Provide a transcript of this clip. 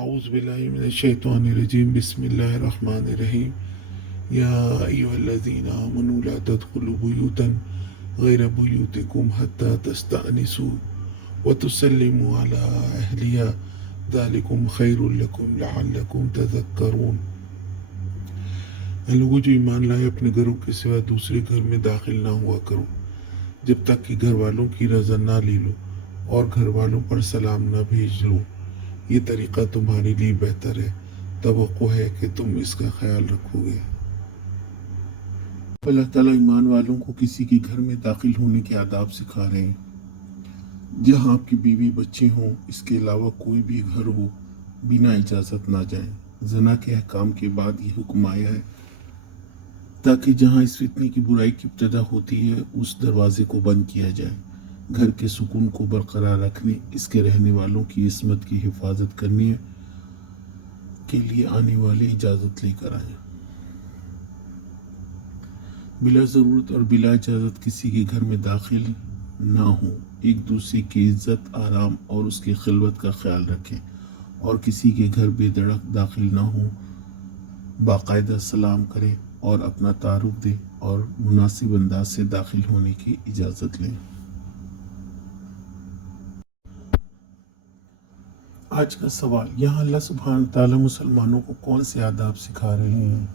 أعوذ بالله من الشيطان الرجيم بسم الله الرحمن الرحيم يا أيها الذين آمنوا لا تدخلوا بيوتا غير بيوتكم حتى تستأنسوا وتسلموا على أهلها ذلكم خير لكم لعلكم تذكرون۔ لوگوں جو ایمان لائے اپنے گھروں کے سوا دوسرے گھر میں داخل نہ ہوا کرو جب تک کہ گھر والوں کی رضا نہ لے لو اور گھر والوں پر سلام نہ بھیج لو، یہ طریقہ تمہارے لیے بہتر ہے، توقع ہے کہ تم اس کا خیال رکھو گے۔ اللہ تعالیٰ ایمان والوں کو کسی کے گھر میں داخل ہونے کے آداب سکھا رہے ہیں۔ جہاں آپ کی بیوی بچے ہوں، اس کے علاوہ کوئی بھی گھر ہو، بنا اجازت نہ جائیں۔ زنا کے احکام کے بعد یہ حکم آیا ہے تاکہ جہاں اس فتنے کی برائی کی ابتدا ہوتی ہے اس دروازے کو بند کیا جائے۔ گھر کے سکون کو برقرار رکھنے، اس کے رہنے والوں کی عصمت کی حفاظت کرنے کے لیے آنے والے اجازت لے کر آئیں۔ بلا ضرورت اور بلا اجازت کسی کے گھر میں داخل نہ ہوں۔ ایک دوسرے کی عزت، آرام اور اس کی خلوت کا خیال رکھیں اور کسی کے گھر بے دھڑک داخل نہ ہوں۔ باقاعدہ سلام کریں اور اپنا تعارف دیں اور مناسب انداز سے داخل ہونے کی اجازت لیں۔ آج کا سوال، یہاں اللہ سبحانہ تعالیٰ مسلمانوں کو کون سے آداب سکھا رہے ہیں؟